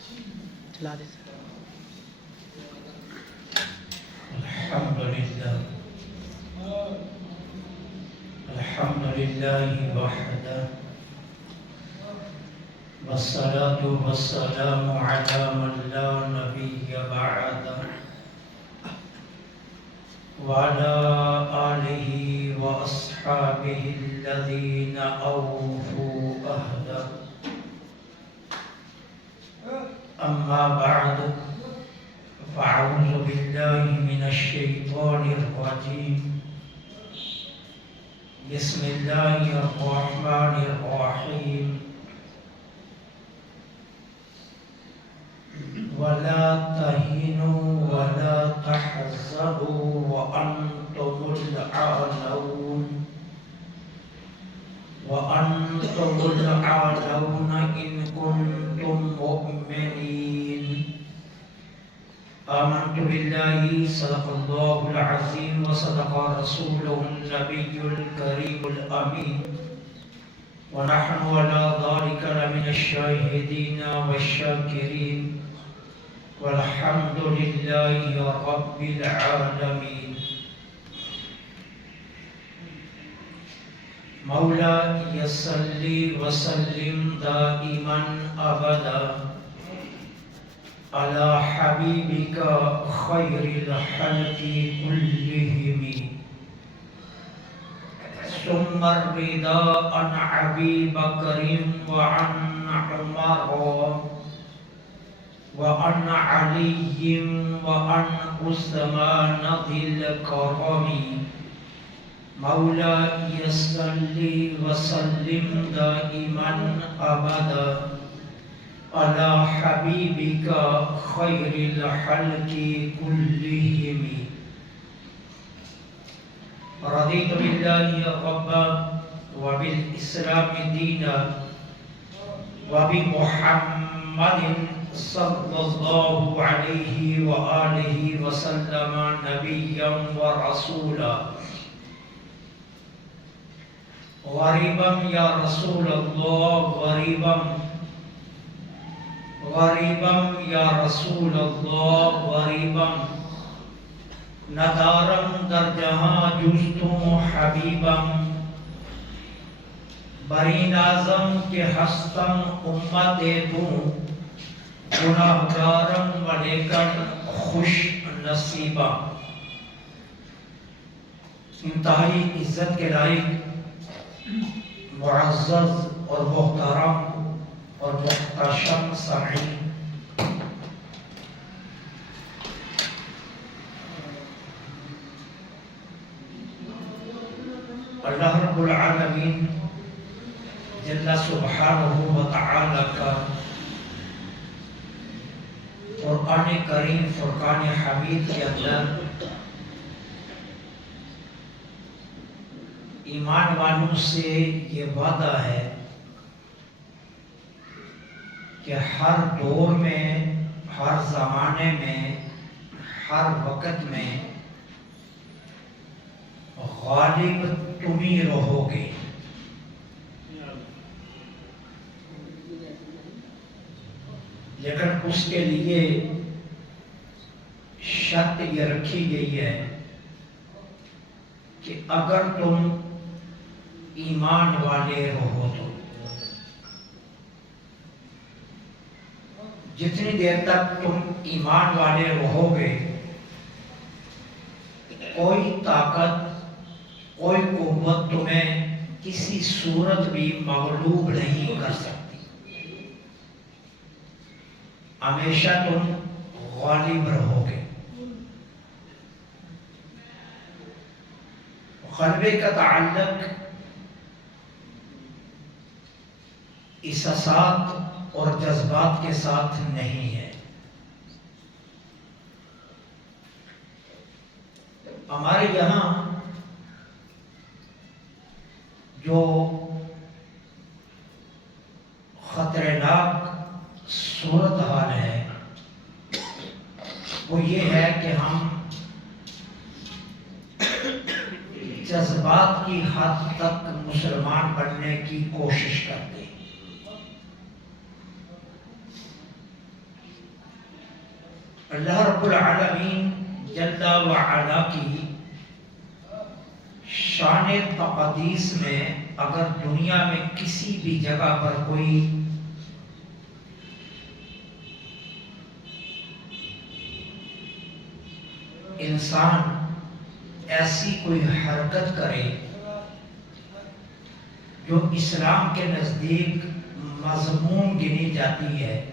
چلا دے سر. الحمد لله وحده والصلاة والسلام على من لا نبي بعده وعلى آله وأصحابه الذين أوفوا عهده. أما بعد فأعوذ بالله من الشيطان الرجيم. بسم الله الرحمن الرحيم. ولا تهنوا ولا تحزنوا وأنتم الأعلون إن كنتم مؤمنين. آمنت بالله صدق الله العظيم وصدق رسوله النبي الكريم الأمين ونحن على ذلك لمن الشاهدين والشاكرين والحمد لله رب العالمين. مولاي صل وسلم دائما أبدا على حبيبك خير الخلق كلهم. ثم الرضا عن أبي بكر وعن عمر وعن علي وعن عثمان ذي الكرم. مولاي صل وسلم دائما أبدا على حبيبك خير الخلق كلهم. رضيت بالله ربا وبالإسلام دينا وبمحمد صلى الله عليه وآله وسلم نبيا ورسولا. غريبا يا رسول الله غريبا يا رسول الله غريبا ندارم در جہاں جستوں حبیبم بری نازم کے ہستم امت دوں گناہگارم و لیکن خوش نصیبہ. انتہائی عزت کے لائق معزز اور محترم اور محتشم سامعین، اللہ رب العالمین جل سبحانہ و تعالی کا قرآن کریم فرقان حمید کے اندر ایمان والوں سے یہ وعدہ ہے کہ ہر دور میں، ہر زمانے میں، ہر وقت میں غالب تم ہی رہو گے. لیکن اس کے لیے شرط یہ رکھی گئی ہے کہ اگر تم ایمان والے رہو تو. جتنی دیر تک تم ایمان والے رہو گے کوئی طاقت، کوئی قوت تمہیں کسی صورت بھی مغلوب نہیں کر سکتی. ہمیشہ تم غالب رہو گے. غلبے کا تعلق احساسات اور جذبات کے ساتھ نہیں ہے. ہمارے یہاں جو خطرناک صورتحال ہے وہ یہ ہے کہ ہم جذبات کی حد تک مسلمان بننے کی کوشش کرتے ہیں. اللہ رب العالمین جل وعلا کی شان تقدیس میں اگر دنیا میں کسی بھی جگہ پر کوئی انسان ایسی کوئی حرکت کرے جو اسلام کے نزدیک مذموم گنی جاتی ہے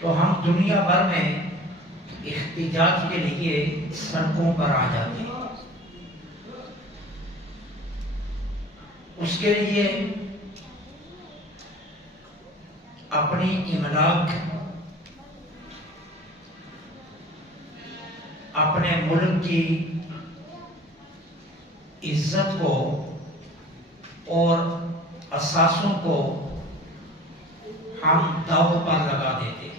تو ہم دنیا بھر میں احتجاج کے لیے سڑکوں پر آ جاتے ہیں. اس کے لیے اپنی املاک، اپنے ملک کی عزت کو اور اثاثوں کو ہم داؤ پر لگا دیتے ہیں.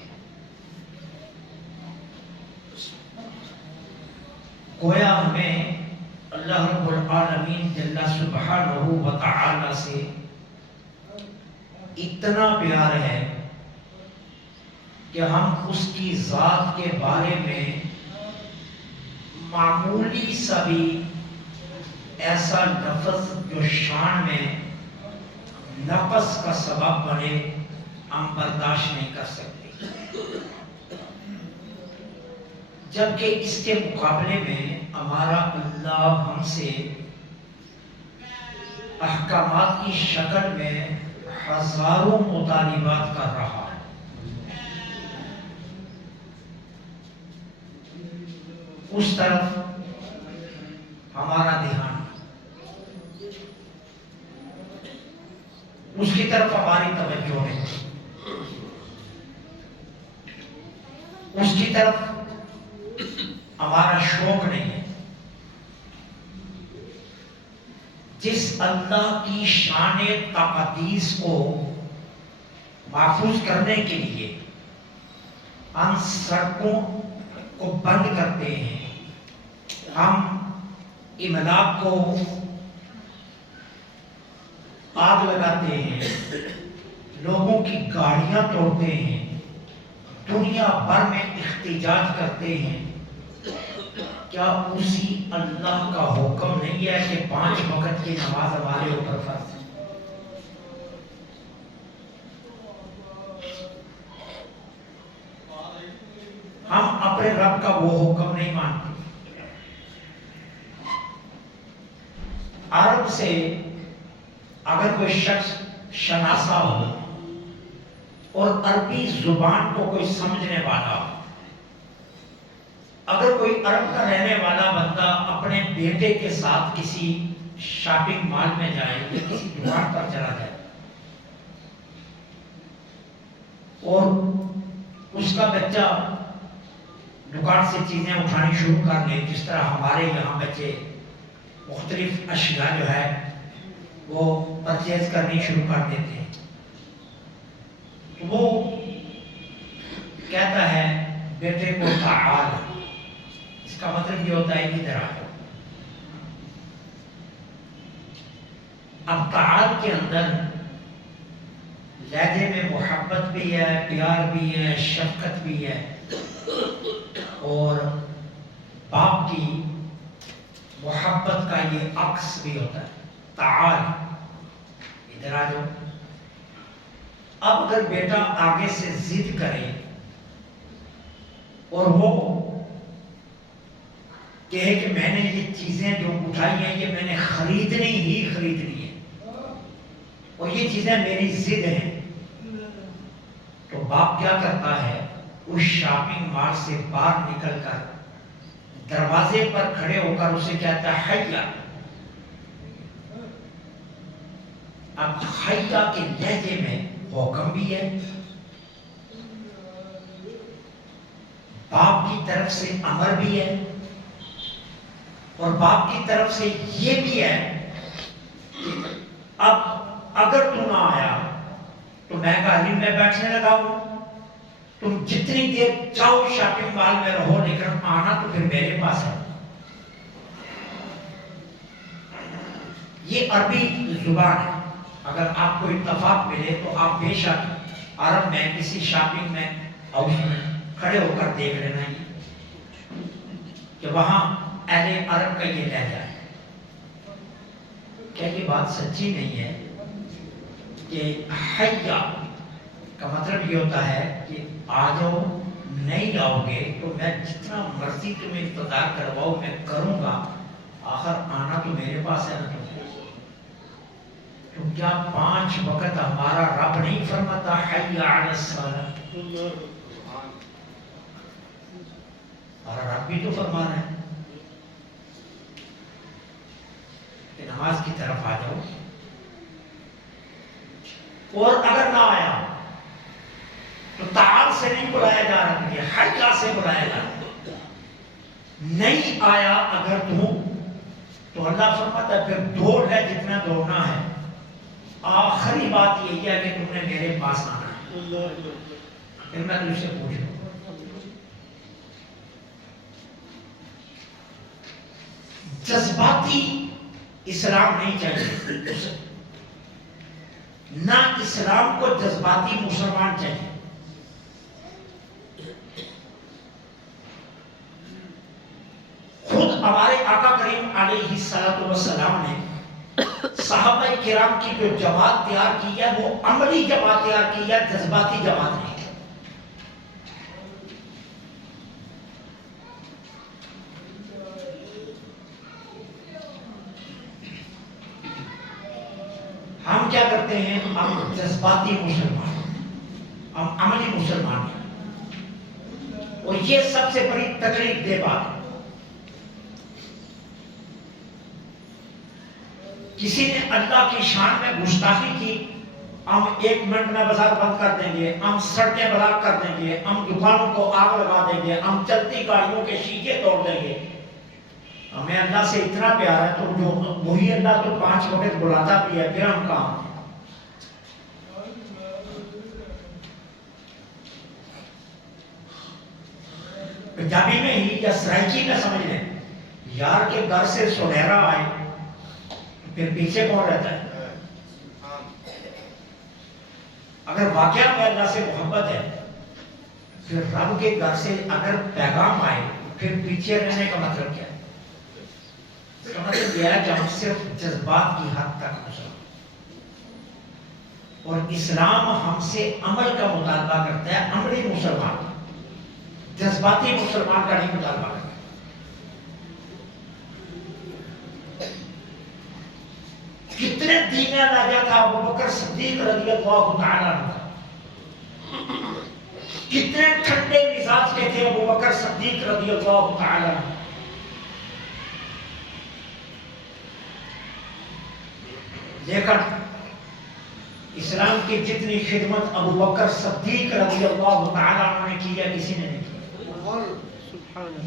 گویا ہمیں اللہ رب العالمین جل سبحانہ و تعالی سے اتنا پیار ہے کہ ہم اس کی ذات کے بارے میں معمولی سا بھی ایسا لفظ جو شان میں نقص کا سبب بنے ہم برداشت نہیں کر سکتے، جبکہ اس کے مقابلے میں ہمارا اللہ ہم سے احکامات کی شکل میں ہزاروں مطالبات کر رہا ہے. اس طرف ہمارا دھیان، اس کی طرف ہماری توجہ نہیں، اس کی طرف ہمارا شوق نہیں ہے. جس اللہ کی شان تقدیس کو محفوظ کرنے کے لیے ہم سڑکوں کو بند کرتے ہیں، ہم املاک کو آگ لگاتے ہیں، لوگوں کی گاڑیاں توڑتے ہیں، دنیا بھر میں احتجاج کرتے ہیں، کیا اسی اللہ کا حکم نہیں ہے کہ 5 وقت کی نماز ہمارے اوپر فرض ہے؟ ہم اپنے رب کا وہ حکم نہیں مانتے. عرب سے اگر کوئی شخص شناسا ہو اور عربی زبان کو کوئی سمجھنے والا ہو، اگر کوئی عرب کا رہنے والا بندہ اپنے بیٹے کے ساتھ کسی شاپنگ مال میں جائے یا کسی دکان پر چلا جائے اور اس کا بچہ دکان سے چیزیں اٹھانی شروع کر دے، جس طرح ہمارے یہاں بچے مختلف اشیاء جو ہے وہ پرچیز کرنی شروع کر دیتے ہیں، تو وہ کہتا ہے بیٹے کو تعال، اس کا مطلب یہ ہوتا ہے کہ ادھر آ جاؤ. اب تعال کے اندر لہجے میں محبت بھی ہے، پیار بھی ہے، شفقت بھی ہے، اور باپ کی محبت کا یہ عکس بھی ہوتا ہے. تعال، ادھر آ جاؤ. اب اگر بیٹا آگے سے ضد کرے اور وہ کہے کہ میں نے یہ چیزیں جو اٹھائی ہیں یہ میں نے خریدنی ہی خریدنی ہے اور یہ چیزیں میری ضد ہیں، تو باپ کیا کرتا ہے، اس شاپنگ مال سے باہر نکل کر دروازے پر کھڑے ہو کر اسے کہتا ہے حیا. اب حیا کے لہجے میں حکم بھی ہے، باپ کی طرف سے امر بھی ہے، اور باپ کی طرف سے یہ بھی ہے کہ اب اگر تو نہ آیا تو میں گاڑی میں بیٹھنے لگا ہوں، تم جتنی دیر چاہو شاپنگ مال میں رہو، لیکن آنا تو پھر میرے پاس ہے. یہ عربی زبان ہے. اگر آپ کو اتفاق ملے تو آپ بے شک عرب میں کسی شاپنگ میں ہاؤس میں کھڑے ہو کر دیکھ لینا یہ کہ وہاں اہل عرب کا یہ لہجہ ہے. کیا یہ بات سچی نہیں ہے کہ حیا کا مطلب یہ ہوتا ہے کہ آ جاؤ، نہیں آؤ گے تو میں جتنا مرضی تمہیں انتظار کرواؤ میں کروں گا، آخر آنا تو میرے پاس ہے نا تمہیں. تو کیا 5 وقت ہمارا رب نہیں فرماتا حی علی الصلاۃ؟ ہمارا رب بھی تو فرما رہا ہے کہ نماز کی طرف آ جاؤ. اور اگر نہ آیا تو تعال سے نہیں بلایا جا رہا ہے، حیا سے بلایا جا رہا ہے. نہیں آیا اگر تو اللہ فرماتا ہے پھر دوڑ ہے جتنا دوڑنا ہے. آخری بات یہی ہے کہ تم نے میرے پاس آنا ہے. پھر میں تجھ سے پوچھ لوں، جذباتی اسلام نہیں چاہیے، نہ اسلام کو جذباتی مسلمان چاہیے. خود ہمارے آقا کریم علیہ الصلوۃ والسلام نے صحابہ کرام کی جو جماعت تیار کی ہے وہ عملی جماعت تیار کی ہے، جذباتی جماعت نہیں. ہم کیا کرتے ہیں؟ ہم جذباتی مسلمان، ہم عملی مسلمان ہیں. اور یہ سب سے بڑی تکلیف دہ بات ہے. کسی نے اللہ کی شان میں گستاخی کی، ہم 1 منٹ میں بازار بند کر دیں گے، ہم سڑکیں بلاک کر دیں گے، ہم دکانوں کو آگ لگا دیں گے، ہم چلتی گاڑیوں کے شیشے توڑ دیں گے. ہمیں اللہ سے اتنا پیار ہے تو جو وہی اللہ تو 5 وقت بلاتا بھی ہے، پھر ہم کہاں ہیں؟ پنجابی میں ہی یا سرائکی میں سمجھ لیں، یار کے گھر سے سنہرا آئے پھر پیچھے کون رہتا ہے؟ اگر واقعہ میں اللہ سے محبت ہے، پھر رب کے گھر سے اگر پیغام آئے پھر پیچھے رہنے کا مطلب کیا ہے؟ اس کا مطلب یہ ہے کہ ہم صرف جذبات کی حد تک مسلمان، اور اسلام ہم سے عمل کا مطالبہ کرتا ہے. عملی مسلمان، جذباتی مسلمان کا نہیں مطالبہ کرتا. کتنے دینے راجا تھا ابو بکر صدیق رضی اللہ تعالیٰ عنہ، کتنے ٹھنڈے مزاج کے تھے ابو بکر صدیق رضی اللہ تعالیٰ عنہ. لیکن اسلام کی جتنی خدمت ابو بکر صدیق رضی اللہ تعالیٰ عنہ نے کی ہے کسی نے نہیں کی.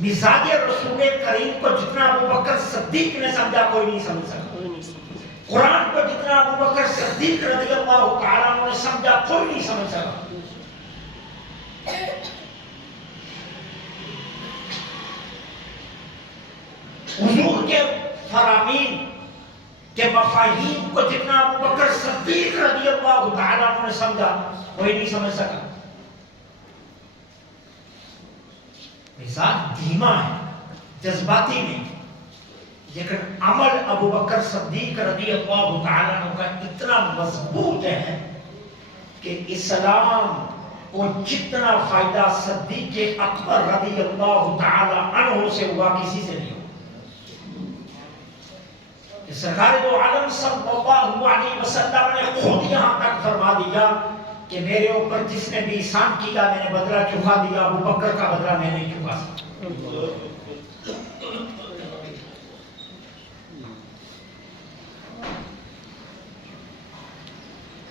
مزاج رسول کریم کو جتنا ابو بکر صدیق نے سمجھا کوئی نہیں سمجھ سکا. قرآن کو جتنا ابو بکر صدیق رضی اللہ تعالیٰ عنہ نے سمجھا کوئی نہیں سمجھ سکا. حضور کے فرامین کے مفاہیم کو جتنا ابو بکر صدیق رضی اللہ تعالیٰ عنہ نے سمجھا کوئی نہیں سمجھ سکا. مزاج دھیما ہے، جذباتی نہیں، لیکن عمل ابو بکر صدیق رضی اللہ تعالیٰ عنہ کا اتنا مضبوط ہے کہ اسلام کو جتنا فائدہ صدیق اکبر رضی اللہ تعالیٰ عنہ سے ہوا کسی سے نہیں ہوا. سرکار دو عالم صلی اللہ علیہ وسلم نے خود یہاں تک فرما دیا کہ میرے اوپر جس نے بھی احسان کیا میں نے بدلہ چکا دیا، ابو بکر کا بدلہ میں نہیں چکا سکتا.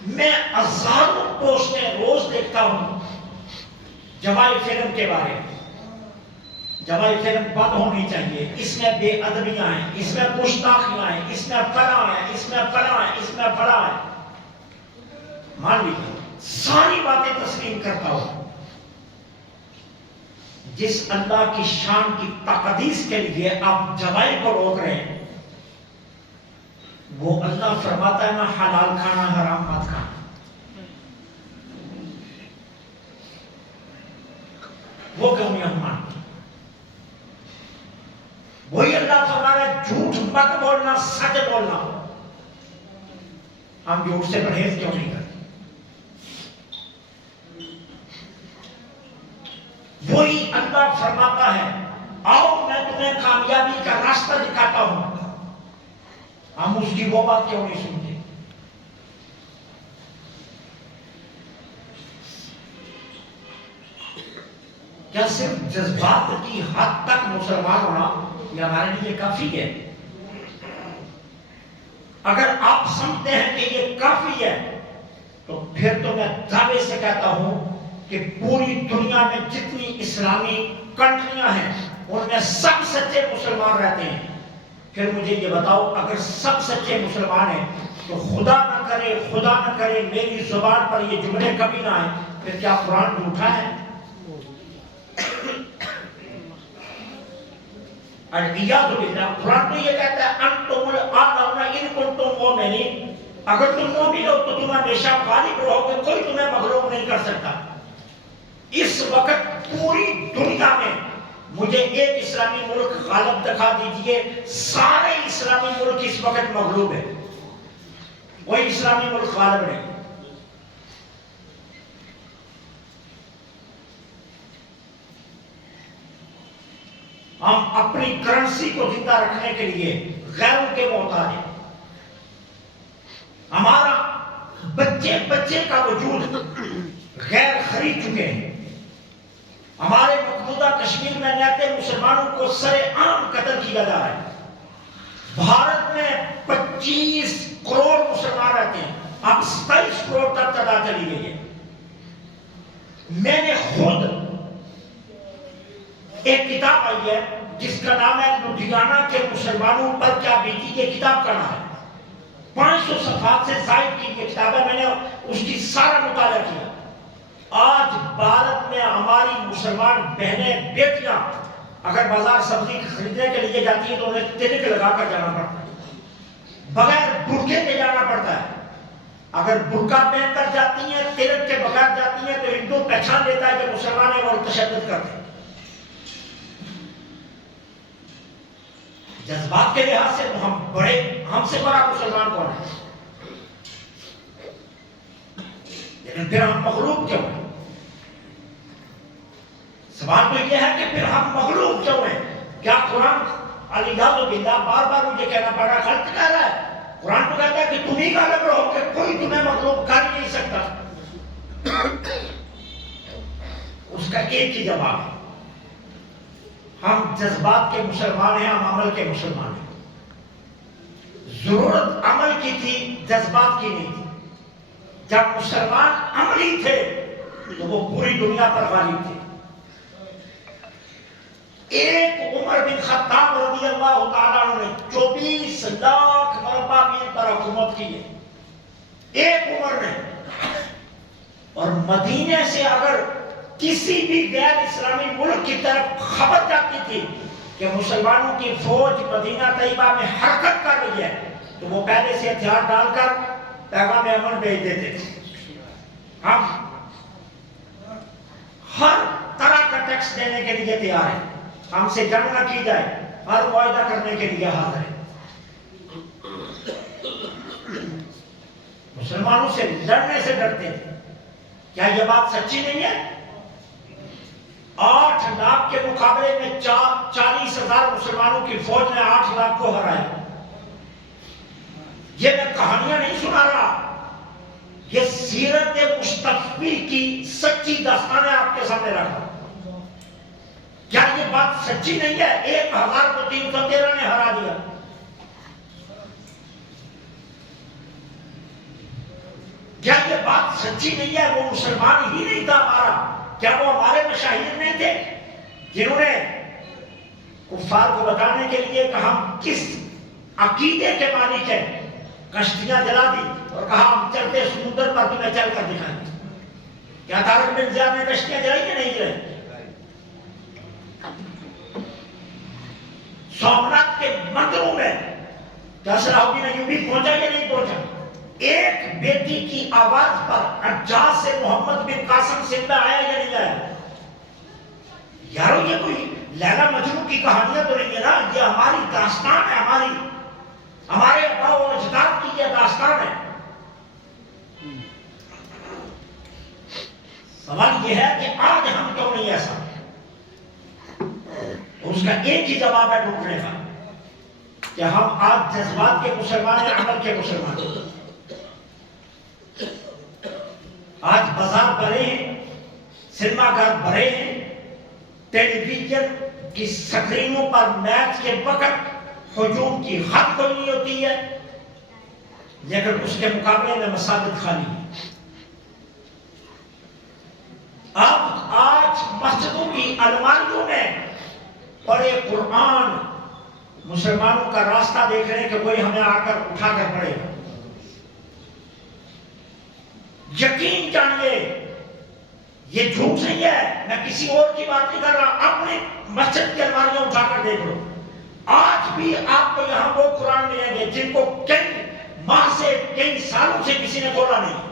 میں ہزاروں پوسٹیں روز دیکھتا ہوں جماعی فلم کے بارے میں. جماعی فلم بند ہونی چاہیے، اس میں بے ادبیاں ہیں، اس میں گستاخیاں ہیں، اس میں فلاں ہے، اس میں فلاں ہے، اس میں فلاں ہے. مان لیجیے ساری باتیں تسلیم کرتا ہوں. جس اللہ کی شان کی تقدیس کے لیے آپ جماعی کو روک رہے ہیں، وہ اللہ فرماتا ہے نا حلال کھانا حرام مت کھانا. وہ کیوں نہیں ہم مانتے؟ وہی اللہ فرما رہا ہے جھوٹ مت بولنا، سچ بولنا. ہم جھوٹ سے پرہیز کیوں نہیں کرتے؟ وہی اللہ فرماتا ہے آؤ میں تمہیں کامیابی کا راستہ دکھاتا ہوں. ہم اس کی وہ بات کیوں نہیں سنتے؟ کیا صرف جذبات کی حد تک مسلمان ہونا یہ ہمارے لیے کافی ہے؟ اگر آپ سمجھتے ہیں کہ یہ کافی ہے تو پھر تو میں دعوے سے کہتا ہوں کہ پوری دنیا میں جتنی اسلامی کنٹریاں ہیں ان میں سب سچے مسلمان رہتے ہیں. پھر مجھے یہ بتاؤ اگر سب سچے مسلمان ہیں تو خدا نہ کرے میری زبان پر یہ جملے کبھی نہ آئیں پھر کیا قرآن جھوٹا ہے؟ قرآن تو یہ کہتا ہے انتم الاعلون ان کنتم مؤمنین، اگر تم مومن ہو تو تم ہمیشہ غالب رہو گے، کوئی تمہیں مغلوب نہیں کر سکتا. اس وقت پوری دنیا میں مجھے ایک اسلامی ملک غالب دکھا دیجئے، سارے اسلامی ملک اس وقت مغلوب ہے، کوئی اسلامی ملک غالب نہیں. ہم اپنی کرنسی کو زندہ رکھنے کے لیے غیروں کے محتاج ہیں. ہمارا بچے کا وجود غیر خرید چکے ہیں. ہمارے مقبوضہ کشمیر میں رہتے مسلمانوں کو سرے عام قتل کیا جا رہا ہے. بھارت میں 25 کروڑ مسلمان رہتے ہیں، اب 27 کروڑ تک تعداد چلی گئی ہے. میں نے خود ایک کتاب آئی ہے جس کا نام ہے لدھیانہ کے مسلمانوں پر کیا بیتی، یہ کتاب کا نام ہے. 500 صفحات سے زائد کی یہ کتاب ہے، میں نے اس کی سارا مطالعہ کیا. آج بھارت میں ہماری مسلمان بہنیں بیٹیاں اگر بازار سبزی خریدنے کے لیے جاتی ہیں تو انہیں تلک لگا کر جانا پڑتا ہے، بغیر برقعے کے جانا پڑتا ہے. اگر برقع پہن کر جاتی ہیں، تلک کے بغیر جاتی ہیں تو ہندو پہچان لیتا ہے کہ مسلمان ہیں اور تشدد کرتے ہیں. جذبات کے لحاظ سے تو ہم سے بڑا مسلمان کون ہے؟ لیکن پھر ہم مغلوب کیوں ہیں؟ سوال تو یہ ہے کہ پھر ہم مغلوب کیوں ہیں؟ کیا قرآن الیاذ باللہ بار بار مجھے کہنا پڑ رہا ہے، غلط کہہ رہا ہے؟ قرآن تو کہتا ہے کہ تم ہی غالب رہو کہ کوئی تمہیں مغلوب کر ہی نہیں سکتا. اس کا ایک ہی جواب ہے، ہم جذبات کے مسلمان ہیں، ہم عمل کے مسلمان ہیں. ضرورت عمل کی تھی، جذبات کی نہیں تھی. جب مسلمان عملی تھے تو وہ پوری دنیا پر غالب تھے. ایک عمر بن خطاب رضی اللہ تعالیٰ عنہ نے 24 لاکھ مربع میل پر حکومت کی ہے، ایک عمر نے. اور مدینے سے اگر کسی بھی غیر اسلامی ملک کی طرف خبر جاتی تھی کہ مسلمانوں کی فوج مدینہ طیبہ میں حرکت کر رہی ہے تو وہ پہلے سے ہتھیار ڈال کر پیغام امن بھیج دیتے تھے. ہم ہر طرح کا ٹیکس دینے کے لیے تیار ہیں، ہم سے جنگ نہ کی جائے، ہر معاہدہ کرنے کے لیے حاضر ہیں. مسلمانوں سے لڑنے سے ڈرتے تھے. کیا یہ بات سچی نہیں ہے؟ 8 لاکھ کے مقابلے میں 40,000 مسلمانوں کی فوج نے 8 لاکھ کو ہرایا. یہ میں کہانیاں نہیں سنا رہا، یہ سیرت مصطفی کی سچی داستان ہے آپ کے سامنے رکھا. کیا یہ بات سچی نہیں ہے؟ 1000 کو 313 نے ہرا دیا. کیا یہ بات سچی نہیں ہے؟ وہ مسلمان ہی نہیں تھا ہمارا، کیا وہ ہمارے مشاہیر نہیں تھے جنہوں نے کفار کو بتانے کے لیے کہ ہم کس عقیدے کے مالک ہیں کشتیاں جلا دی اور کہا ہم چلتے سمندر پر تمہیں چل کر دکھائیں گے؟ کیا طارق بن زیاد نے کشتیاں جلائی کہ نہیں جلائی؟ سومناتھ کے مندروں میں کیا صلاح الدین ایوبی پہنچا یا نہیں پہنچا؟ ایک بیٹی کی آواز پر حجاز سے محمد بن قاسم زندہ آیا یا نہیں آیا؟ لیلا مجنوں کی کہانیاں تو نہیں ہے نا، یہ ہماری داستان ہے، ہمارے ابا و اجداد کی یہ داستان ہے. سوال یہ ہے کہ آج ہم کیوں نہیں ایسا؟ اس کا ایک ہی جواب ہے ڈھونڈنے کا کہ ہم آج جذبات کے مسلمان ہیں، عمل کے مسلمان ہیں. آج بازار بھرے ہیں، سنیما گھر بھرے ہیں، ٹیلی ویژن کی سکرینوں پر میچ کے وقت ہجوم کی حد کوئی نہیں ہوتی ہے، لیکن اس کے مقابلے میں مساجد خالی ہے. اب آج مسجدوں کی الماریوں میں پڑے قرآن مسلمانوں کا راستہ دیکھ رہے ہیں کہ کوئی ہمیں آ کر اٹھا کر پڑے گا. یقین جانیے یہ جھوٹ نہیں ہے، میں کسی اور کی بات نہیں کر رہا، اپنے مسجد کی الماریاں اٹھا کر دیکھ لو. آج بھی آپ کو یہاں وہ قرآن ملیں گے جن کو کئی ماہ سے کئی سالوں سے کسی نے کھولا نہیں.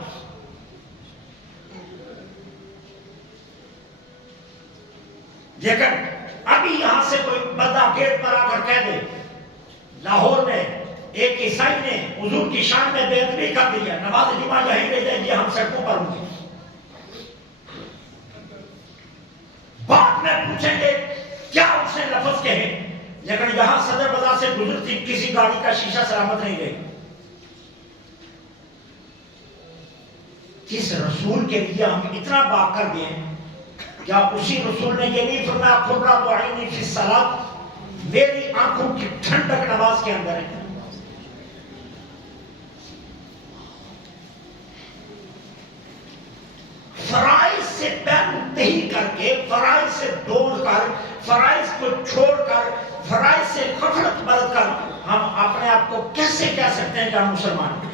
لیکن ابھی یہاں سے کوئی بندہ گیٹ پر آ کر کہہ دے لاہور میں ایک عیسائی نے حضور کی شان میں بے ادبی کر دی ہے، نماز جمعہ یہیں رہ جائے گی، ہم سڑکوں پر ہوں گے. بعد میں پوچھیں گے کیا اس نے لفظ کہے، لیکن یہاں صدر بازار سے گزرتی کسی گاڑی کا شیشہ سلامت نہیں رہے. جس رسول کے لیے ہم اتنا باغ کر گئے، کیا اسی رسول نے یہ نہیں فرمایا قرۃ عینی فی الصلاۃ، میری آنکھوں کی ٹھنڈک نماز کے اندر ہے؟ فرائض سے پیروی کر کے، فرائض سے دوڑ کر، فرائض کو چھوڑ کر، فرائض سے غفلت برت کر ہم اپنے آپ کو کیسے کہہ سکتے ہیں کہ ہم مسلمان ہیں؟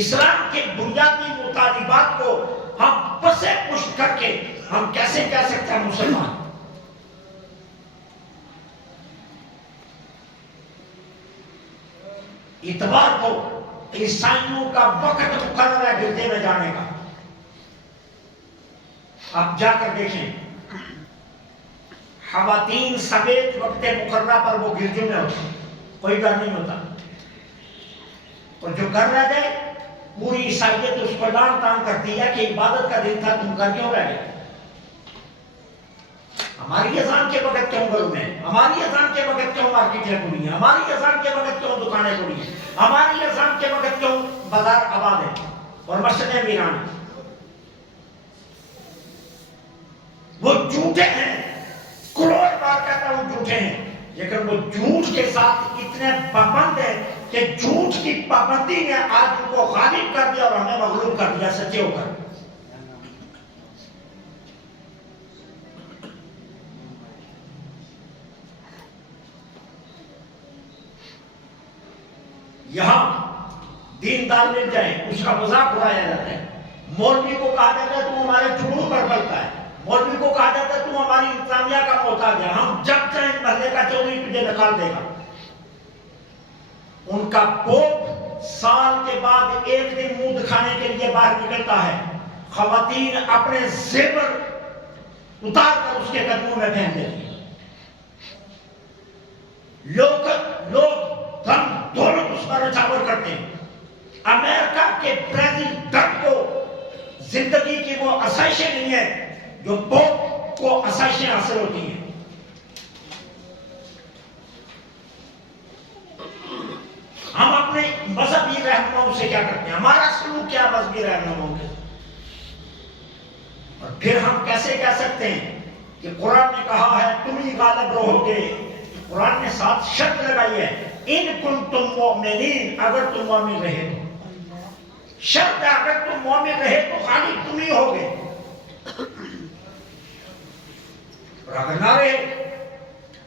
اسلام کے بنیادی مطالبات کو ہم پسے پشت کر کے ہم کیسے کہہ سکتے ہیں مسلمان؟ اتوار کو عیسائیوں کا وقت مقرر ہے گرجے میں جانے کا. آپ جا کر دیکھیں، خواتین سمیت وقت مقررہ پر وہ گرجوں میں ہوتا، کوئی گھر نہیں ہوتا. اور جو گھر رہ جائے پوری عیسائیت اس کو لان تان کرتی ہے کہ عبادت کا دن تھا، تم گھر کیوں رہ گئے؟ ہماری اذان کے وقت کیوں گھروں میں، ہماری اذان کے وقت کیوں مارکیٹیں کھلی ہیں، ہماری اذان کے وقت کیوں دکانیں کھلی ہیں، ہماری اذان کے وقت کیوں بازار آباد ہیں اور مسجدیں ویران ہیں؟ وہ جھوٹے ہیں، کروڑ بار کہتا ہوں جھوٹے ہیں، لیکن وہ جھوٹ کے ساتھ اتنے پابند ہیں کہ جھوٹ کی پابندی نے آج ان کو غالب کر دیا اور ہمیں مغلوب کر دیا سچے ہو کر. یہاں دیندار مل جائے اس کا مذاق اڑایا جاتا ہے. مولوی کو کہا جاتا ہے تم ہمارے جھگڑوں پر پڑتا ہے، مولوی کو کہا جاتا ہے تم ہماری انتظامیہ کا محتاج ہے، ہم جب چاہیں محلے کا چودھری تجھے نکال دے گا. ان کا پوپ سال کے بعد ایک دن منہ دکھانے کے لیے باہر نکلتا ہے، خواتین اپنے زیور اتار کر اس کے قدموں میں پہن دیتی ہیں. لوگ دم دولت اس پر نچھاور کرتے ہیں. امریکہ کے پریزیڈنٹ کو زندگی کی وہ آسائشیں نہیں ہیں جو پوپ کو آسائشیں حاصل ہوتی ہیں. ہم اپنے مذہبی رہنماؤں سے کیا کرتے ہیں، ہمارا سلوک کیا مذہبی رہنماؤں کے، اور پھر ہم کیسے کہہ سکتے ہیں کہ قرآن نے کہا ہے تم ہی غالب رہو گے. قرآن نے ساتھ شرط لگائی ہے ان کنتم مؤمنین، اگر تم مومن رہے تو. شرط ہے اگر تم مومن رہے تو غالب تم ہی ہوگے، اور اگر نہ رہے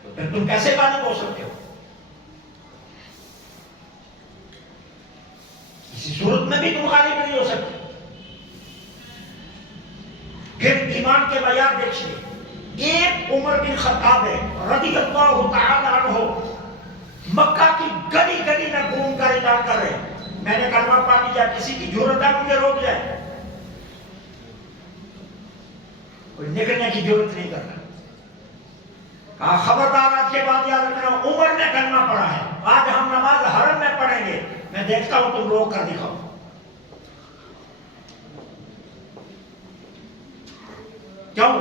تو پھر تم کیسے غالب ہو سکتے ہو؟ کسی صورت میں بھی تم غالب نہیں ہو سکتے. پھر ایمان کے معیار دیکھیے. ایک عمر بن خطاب ہے رضی اللہ تعالی عنہ، مکہ کی گلی گلی میں گھوم کر اعلان کر رہے میں نے کلمہ پا لیا، کسی کی جرأت ہے مجھے روک جائے. کوئی نکلنے کی ضرورت نہیں کرنا. کہا خبردار آج کے بعد یاد رکھنا عمر نے کلمہ پڑھا ہے. آج ہم نماز حرم میں پڑھیں گے, میں دیکھتا ہوں تم روک کر دکھاؤ. کیوں؟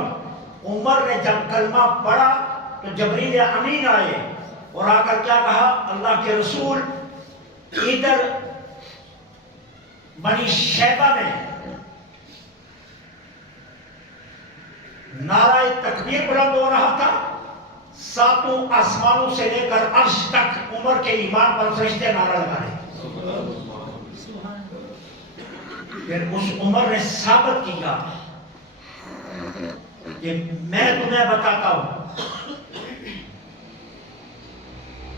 عمر نے جب کلمہ پڑھا تو جبریل امین آئے اور آ کر کیا کہا, اللہ کے رسول ادھر بنی شیبہ میں نعرہ تکبیر بلند ہو رہا تھا, ساتوں آسمانوں سے لے کر عرش تک عمر کے ایمان پر فرشتے نعرہ لگا رہے. پھر اس عمر نے ثابت کیا کہ میں تمہیں بتاتا ہوں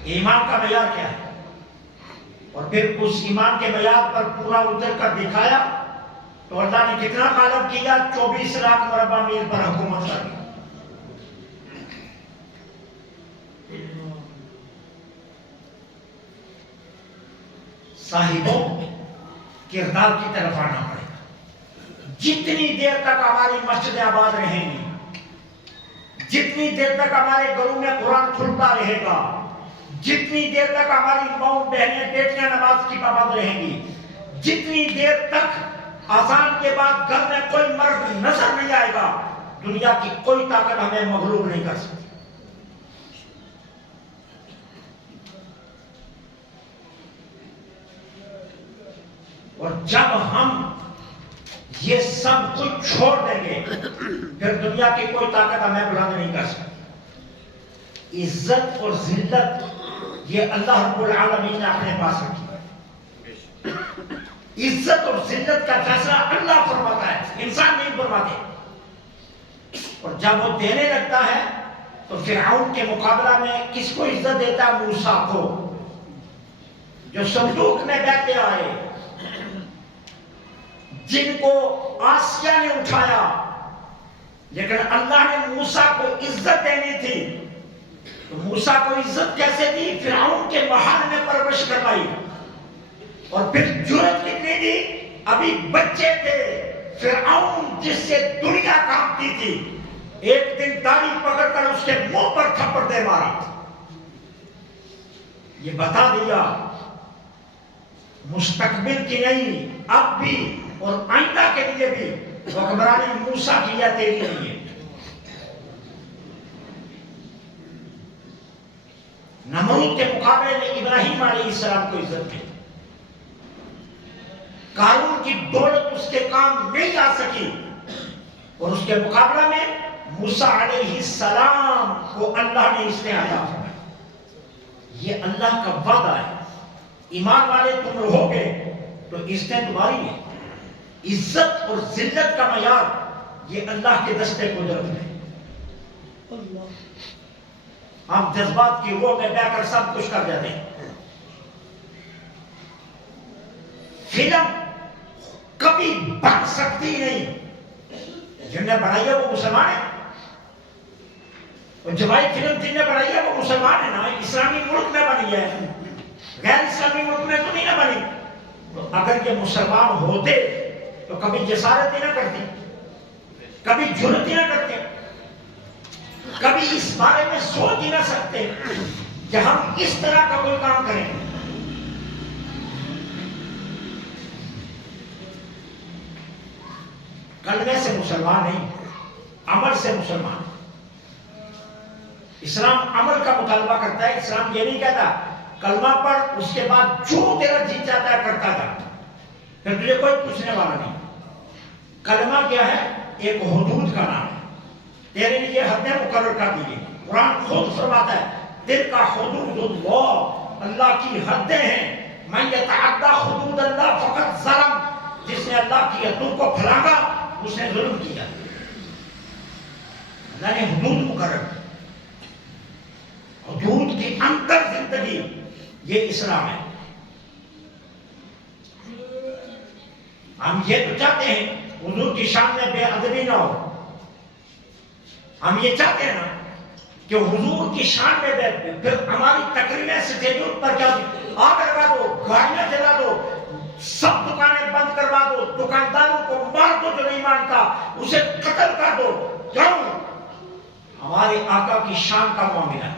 ایمان کا معیار کیا ہے, اور پھر اس ایمان کے معیار پر پورا اتر کر دکھایا تو اللہ نے کتنا غالب کیا, 24 لاکھ مربع میل پر حکومت کر دی. صاحبوں کردار کی طرف آنا پڑے گا. جتنی دیر تک ہماری مسجدیں آباد رہیں گی, جتنی دیر تک ہمارے گھروں میں قرآن کھلتا رہے گا, جتنی دیر تک ہماری ماؤں بہنیں بیٹیاں نماز کی پابند رہیں گی, جتنی دیر تک اذان کے بعد گھر میں کوئی مرد نظر نہیں آئے گا, دنیا کی کوئی طاقت ہمیں مغلوب نہیں کر سکتی. اور جب ہم یہ سب کچھ چھوڑ دیں گے پھر دنیا کی کوئی طاقت ہمیں بلند نہیں کر سکتی. عزت اور ذلت یہ اللہ رب العالمین نے اپنے پاس رکھی. عزت اور ذلت کا فیصلہ اللہ فرماتا ہے, انسان نہیں فرماتے. اور جب وہ دینے لگتا ہے تو فرعون کے مقابلہ میں کس کو عزت دیتا ہے؟ موسیٰ کو, جو صندوق میں بیٹھے آئے, جن کو آسیہ نے اٹھایا. لیکن اللہ نے موسیٰ کو عزت دینی تھی تو موسیٰ کو عزت کیسے دی؟ فرعون کے محل میں پرورش کروائی. اور پھر جرأت کتنی دی؟ ابھی بچے تھے. فرعون جس سے دنیا کانپتی تھی, ایک دن داڑھی پکڑ کر اس کے منہ پر تھپڑ دے مارا. یہ بتا دیا مستقبل کی نہیں, اب بھی اور آئندہ کے لیے بھی حکمرانی موسیٰ کی یا تیری نہیں ہے. نمرود کے مقابلے میں ابراہیم علیہ السلام کو عزت دی. قارون کی دولت اس کے کام نہیں آ سکی اور اس کے مقابلہ میں موسیٰ علیہ السلام کو اللہ نے اس نے عطا فرمایا. یہ اللہ کا وعدہ ہے, ایمان والے تم رہو گے تو عزتیں تمہاری ہیں. عزت اور ذلت کا معیار یہ اللہ کے دستے قدرت ہے. ہم جذبات کی روح میں بہ کر سب کچھ کر دیتے ہیں. فلم کبھی بن سکتی نہیں. جن نے بنائی ہے وہ مسلمان ہے, اور جبائی فلم جن نے بنائی ہے وہ مسلمان ہے نا. اسلامی ملک میں بنی ہے, غیر اسلامی ملک میں تو نہیں نہ بنی. تو اگر یہ مسلمان ہوتے تو کبھی جسارت ہی نہ کرتے, کبھی جرأت ہی نہ کرتے, کبھی اس بارے میں سوچ ہی نہ سکتے کہ ہم اس طرح کا کوئی کام کریں. کلمے سے مسلمان نہیں, عمل سے مسلمان. اسلام عمل کا مطالبہ کرتا ہے. اسلام یہ نہیں کہتا کلمہ پڑھ اس کے بعد جو تیرا جی چاہتا ہے کرتا تھا, پھر تجھے کوئی پوچھنے والا نہیں. کلمہ کیا ہے؟ ایک حدود کا نام ہے. تیرے لیے حدیں مقرر کر دی گئی. قرآن خود فرماتا ہے تلک حدود اللہ, اللہ کی حدیں ہیں. من یتعدی حدود اللہ فقط ظلم, جس نے اللہ کی حدوں کو پھلانگا اس نے ظلم کیا. اللہ نے حدود مقرر, حدود کی اندر زندگی, یہ اسلام ہے. ہم یہ تو چاہتے ہیں حضور کی شان میں بے ادبی نہ ہو. ہم یہ چاہتے ہیں نا کہ حضور کی شان میں بے ادبی, پھر ہماری تقریریں سٹیجوں پر کیا آگ لگا دو, گاڑیاں جلا دو, سب دکانیں بند کروا دو, دکانداروں کو مار دو جو نہیں مانتا, اسے قتل کر دو. کیوں؟ ہمارے آقا کی شان کا معاملہ ہے.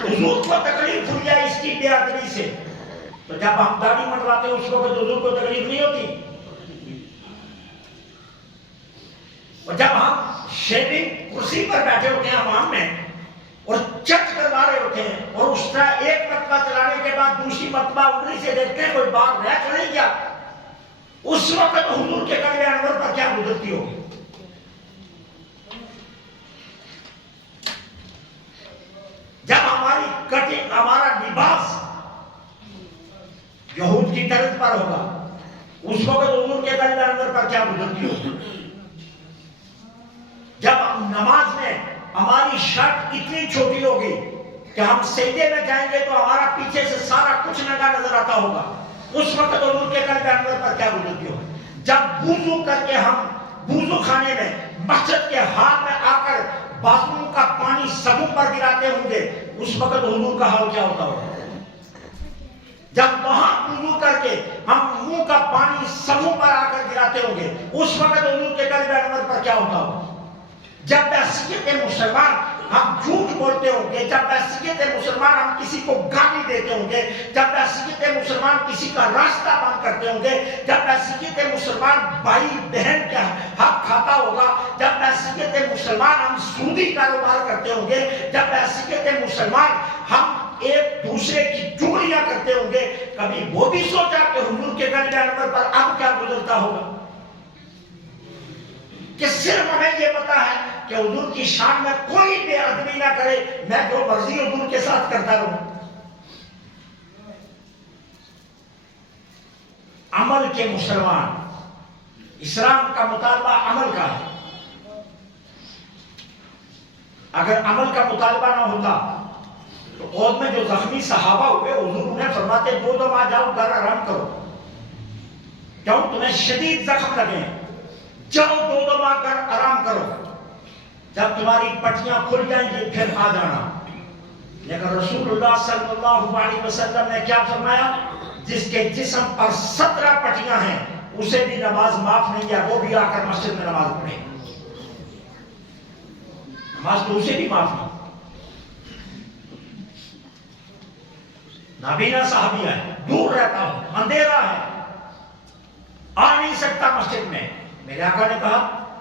حضور کو تکلیف ہوئی ہے اس کی بے ادبی سے، تو جب ہم داڑھی منڈواتے ہیں اس وقت حضور کو تکلیف نہیں ہوتی؟ اور جب ہم شیونگ کرسی پر بیٹھے ہوتے ہیں حمام میں اور چٹ کروا رہے ہوتے ہیں اور اس طرح ایک مرتبہ چلانے کے بعد دوسری مرتبہ انگلی سے دیکھتے ہیں کوئی بات رہ تو نہیں کیا، اس وقت حضور کے قلب انور پر کیا گزرتی ہوگی؟ جب ہماری کٹنگ، ہمارا لباس یہود کی طرز پر ہوگا، اس وقت حضور کے قلب انور پر کیا گزرتی ہوگی؟ جب نماز میں ہماری شرٹ اتنی چھوٹی ہوگی کہ ہم سجدے میں جائیں گے تو ہمارا پیچھے سے سارا کچھ ننگا نظر آتا ہوگا، اس وقت حضور کے قلب انور پر کیا گزرتی ہوگی؟ جب وضو کر کے ہم وضو خانے میں مسجد کے ہاتھ میں آ کر باتھ کا پانی سبوں پر گراتے ہوں گے، اس وقت حضور کا حال کیا ہوتا ہوگا؟ جب وہاں وضو کر کے ہم منہ کا پانی سبوں پر آ کر گراتے ہوں گے، اس وقت حضور کے قلب انور پر کیا ہوتا ہوگا؟ جب بحیثیت مسلمان ہم جھوٹ بولتے ہوں گے، جب بحیثیت مسلمان ہم کسی کو گالی دیتے ہوں گے، جب بحیثیت مسلمان کسی کا راستہ بند کرتے ہوں گے، جب بحیثیت مسلمان بھائی بہن کا حق کھاتا ہوگا، جب بحیثیت مسلمان ہم سودی کاروبار کرتے ہوں گے، جب بحیثیت مسلمان ہم ایک دوسرے کی چوریاں کرتے ہوں گے، کبھی وہ بھی سوچا کہ حضور کے قلب انور پر اب کیا گزرتا ہوگا؟ کہ صرف ہمیں یہ پتا ہے کہ حضور کی شان میں کوئی بے ادبی نہ کرے، میں جو مرضی حضور کے ساتھ کرتا رہوں. عمل کے مسلمان، اسلام کا مطالبہ عمل کا ہے. اگر عمل کا مطالبہ نہ ہوتا تو عہد میں جو زخمی صحابہ ہوئے حضور انہیں فرماتے دو دم آ جاؤ گھر آرام کرو، کیوں تمہیں شدید زخم لگے ہیں، جاؤ دو دم آ کر آرام کرو، جب تمہاری پٹیاں کھل جائیں گی پھر آ جانا. لیکن رسول اللہ صلی اللہ علیہ وسلم نے کیا فرمایا؟ جس کے جسم پر 17 پٹیاں ہیں اسے بھی نماز معاف نہیں ہے، وہ بھی آ کر مسجد میں نماز پڑھے. نماز تو اسے بھی معاف نہیں. نابینا صحابی ہے، دور رہتا ہوں، اندھیرا ہے، آ نہیں سکتا مسجد میں. میرے آقا نے کہا،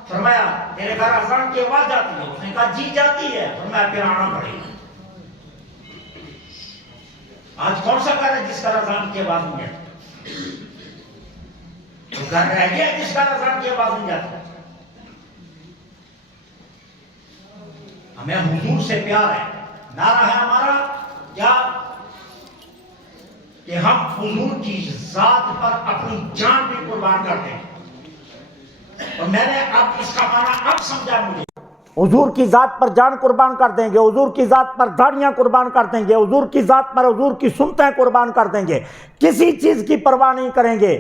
فرمایا تیرے گھر اذان کی آواز جاتی ہے؟ اس نے کہا جی جاتی ہے. فرمایا پھر آنا پڑے گا. آج کون سا گھر ہے جس کا اذان کی آواز نہیں جاتی؟ تو گھر رہ گیا جس کا اذان کی آواز نہیں جاتی. ہمیں حضور سے پیار ہے. نعرہ ہے ہمارا کیا کہ ہم حضور کی ذات پر اپنی جان بھی قربان کر دیں. اور میں نے اب اس کا معنی اب سمجھا. مجھے حضور کی ذات پر جان قربان کر دیں گے، حضور کی ذات پر داڑیاں قربان کر دیں گے، حضور کی ذات پر حضور کی سنتیں قربان کر دیں گے، کسی چیز کی پرواہ نہیں کریں گے.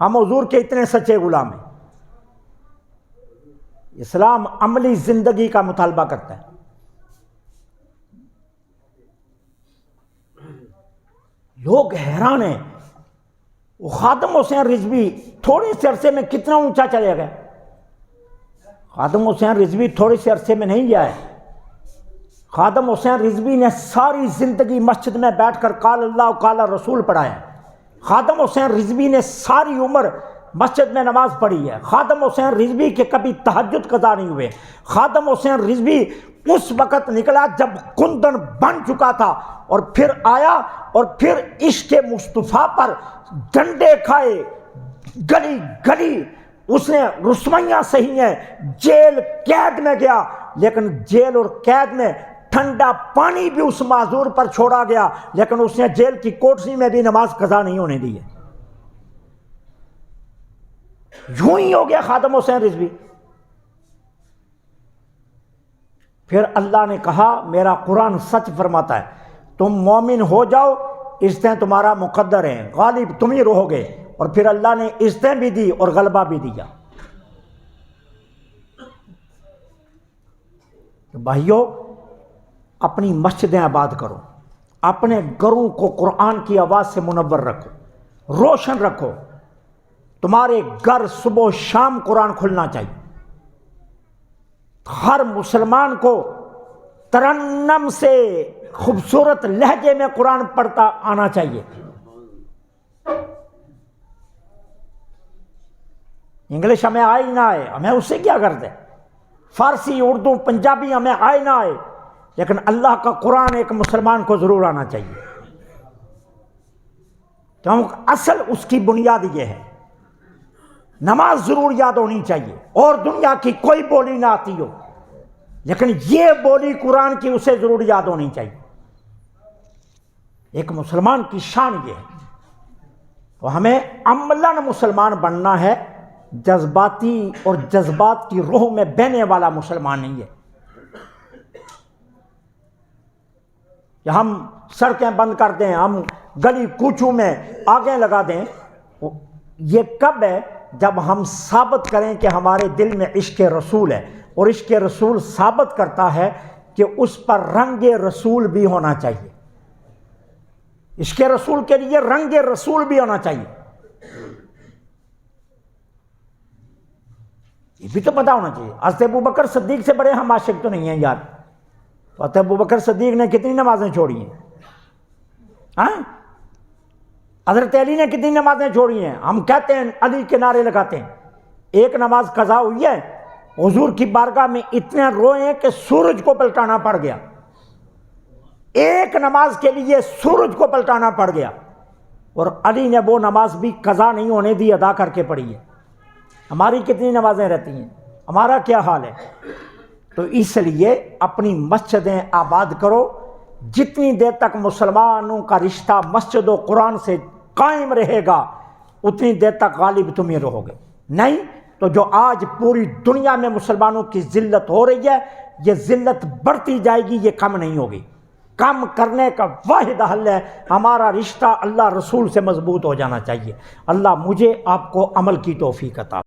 ہم حضور کے اتنے سچے غلام ہیں. اسلام عملی زندگی کا مطالبہ کرتا ہے. لوگ حیران ہیں، وہ خادم حسین رضوی تھوڑے سے عرصے میں کتنا اونچا چلے گئے. خادم حسین رضوی تھوڑے سے عرصے میں نہیں گیا ہے. خادم حسین رضوی نے ساری زندگی مسجد میں بیٹھ کر قال اللہ قال رسول پڑھایا. خادم حسین رضوی نے ساری عمر مسجد میں نماز پڑھی ہے. خادم حسین رضوی کے کبھی تہجد قضا نہیں ہوئے. خادم حسین رضوی اس وقت نکلا جب کندن بن چکا تھا، اور پھر آیا اور پھر عشق مصطفیٰ پر ڈنڈے کھائے، گلی گلی اس نے رسوائیاں سہی ہیں، جیل قید میں گیا، لیکن جیل اور قید میں ٹھنڈا پانی بھی اس معذور پر چھوڑا گیا، لیکن اس نے جیل کی کوٹری میں بھی نماز قضا نہیں ہونے دی ہے. یوں ہی ہو گیا خادم حسین رضوی. پھر اللہ نے کہا، میرا قرآن سچ فرماتا ہے، تم مومن ہو جاؤ، عزتیں تمہارا مقدر ہیں، غالب تم ہی رہو گے. اور پھر اللہ نے عزتیں بھی دی اور غلبہ بھی دیا. بھائیو، اپنی مسجدیں آباد کرو، اپنے گھروں کو قرآن کی آواز سے منور رکھو، روشن رکھو. تمہارے گھر صبح و شام قرآن کھلنا چاہیے. ہر مسلمان کو ترنم سے خوبصورت لہجے میں قرآن پڑھتا آنا چاہیے. انگلش ہمیں آئے نہ آئے, ہمیں اس سے کیا کرتے, فارسی اردو پنجابی ہمیں آئے نہ آئے, لیکن اللہ کا قرآن ایک مسلمان کو ضرور آنا چاہیے. کیونکہ اصل اس کی بنیاد یہ ہے. نماز ضرور یاد ہونی چاہیے, اور دنیا کی کوئی بولی نہ آتی ہو, لیکن یہ بولی قرآن کی اسے ضرور یاد ہونی چاہیے. ایک مسلمان کی شان یہ ہے. تو ہمیں عملاً مسلمان بننا ہے, جذباتی اور جذبات کی روح میں بہنے والا مسلمان نہیں ہے کہ ہم سڑکیں بند کر دیں, ہم گلی کوچوں میں آگے لگا دیں. یہ کب ہے؟ جب ہم ثابت کریں کہ ہمارے دل میں عشق رسول ہے, اور عشق رسول ثابت کرتا ہے کہ اس پر رنگ رسول بھی ہونا چاہیے. عشق رسول کے لیے رنگ رسول بھی ہونا چاہیے. یہ بھی تو پتہ ہونا چاہیے. حضرت ابوبکر صدیق سے بڑے ہم عاشق تو نہیں ہیں یار. حضرت ابوبکر صدیق نے کتنی نمازیں چھوڑی ہیں؟ ہاں, حضرت علی نے کتنی نمازیں چھوڑی ہیں؟ ہم کہتے ہیں علی کے نعرے لگاتے ہیں. ایک نماز قضا ہوئی ہے, حضور کی بارگاہ میں اتنے روئے کہ سورج کو پلٹانا پڑ گیا. ایک نماز کے لیے سورج کو پلٹانا پڑ گیا, اور علی نے وہ نماز بھی قضا نہیں ہونے دی, ادا کر کے پڑھی ہے. ہماری کتنی نمازیں رہتی ہیں, ہمارا کیا حال ہے؟ تو اس لیے اپنی مسجدیں آباد کرو. جتنی دیر تک مسلمانوں کا رشتہ مسجد و قرآن سے قائم رہے گا, اتنی دیر تک غالب تم ہی رہو گے. نہیں تو جو آج پوری دنیا میں مسلمانوں کی ذلت ہو رہی ہے, یہ ذلت بڑھتی جائے گی, یہ کم نہیں ہوگی. کم کرنے کا واحد حل ہے ہمارا رشتہ اللہ رسول سے مضبوط ہو جانا چاہیے. اللہ مجھے آپ کو عمل کی توفیق عطا